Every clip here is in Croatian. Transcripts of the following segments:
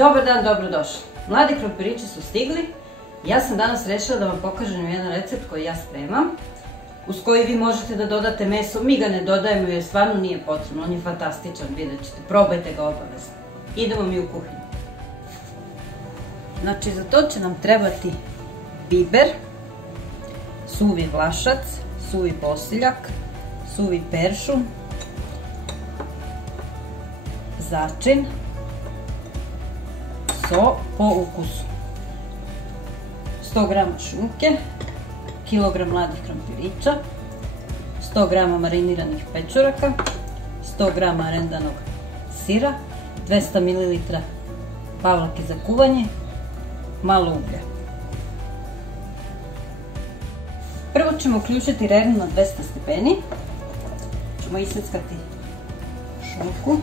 Dobar dan, dobrodošli. Mladi krompirići su stigli. Ja sam danas rešila da vam pokažem jedan recept koji ja spremam, uz koji vi možete da dodate meso. Mi ga ne dodajemo jer stvarno nije potrebno, on je fantastičan, vidjet ćete, probajte ga obavezno. Idemo mi u kuhinju. Znači za to će nam trebati biber, suvi vlašac, suvi bosiljak, suvi peršun, začin, so po ukusu, 100 g šunke, kilogram mladih krompirića, 100 g mariniranih pečuraka, 100 g rendanog sira, 200 ml pavlake za kuvanje, malo uglja. Prvo ćemo uključiti rernu na 200 stepeni, ćemo iseckati šunku,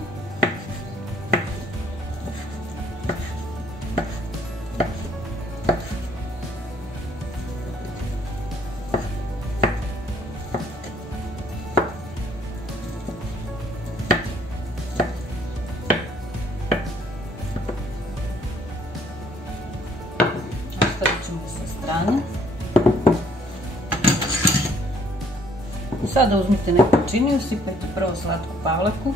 ostavit ćemo sa strane. I sada uzmite neku činiju, sipajte prvo slatku pavlaku,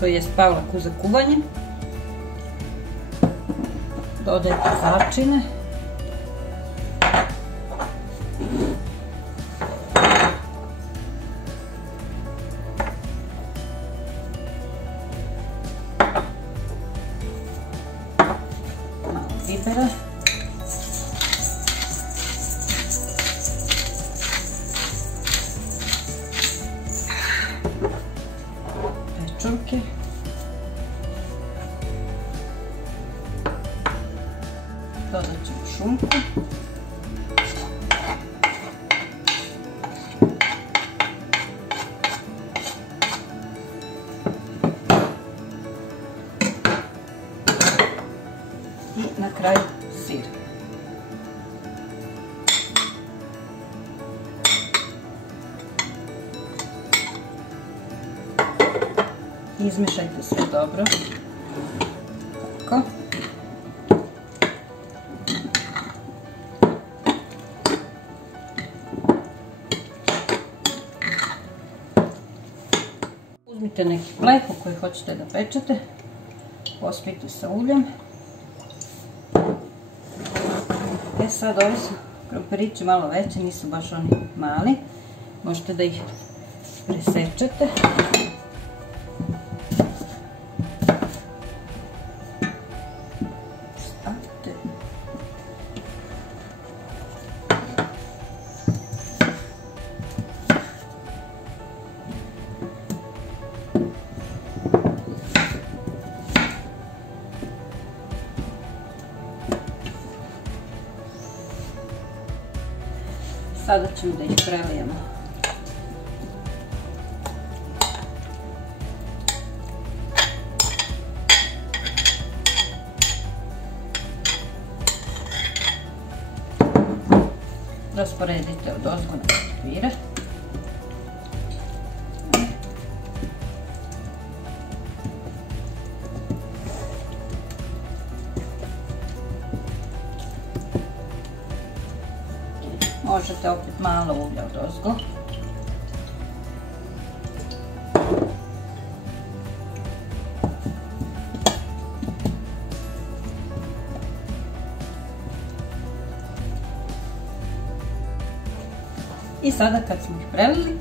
to jest pavlaku za kuvanje, dodajte začine, malo bibera, pečurke, dodat ćemo šunku, i na kraju sir. Izmešajte sve dobro, tako. Uzmite neki hleb u koji hoćete da pečete, pospijte sa uljem. Sad ovi su krompirići malo veći, nisu baš oni mali, možete da ih presečete. Stavite. Sada ćemo da ih prelijemo. Rasporedite odozgo na krompire. Možete opet malo uglja odozgo. I sada kad smo ih prelili,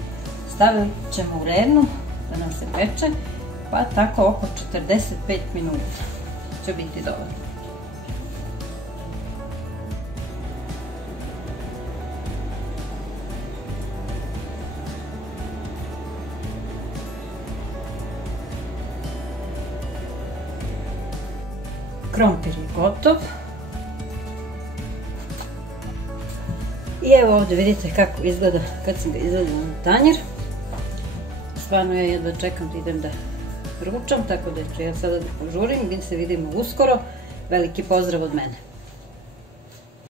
stavit ćemo u rernu da nam se peče, pa tako oko 45 minuta će biti dovoljno. Krompir je gotov. I evo ovdje vidite kako izgleda kad sam ga izvadila na tanjir. Stvarno ja jedva čekam da idem da ručam, tako da ću ja sada da požurim. Mi se vidimo uskoro. Veliki pozdrav od mene.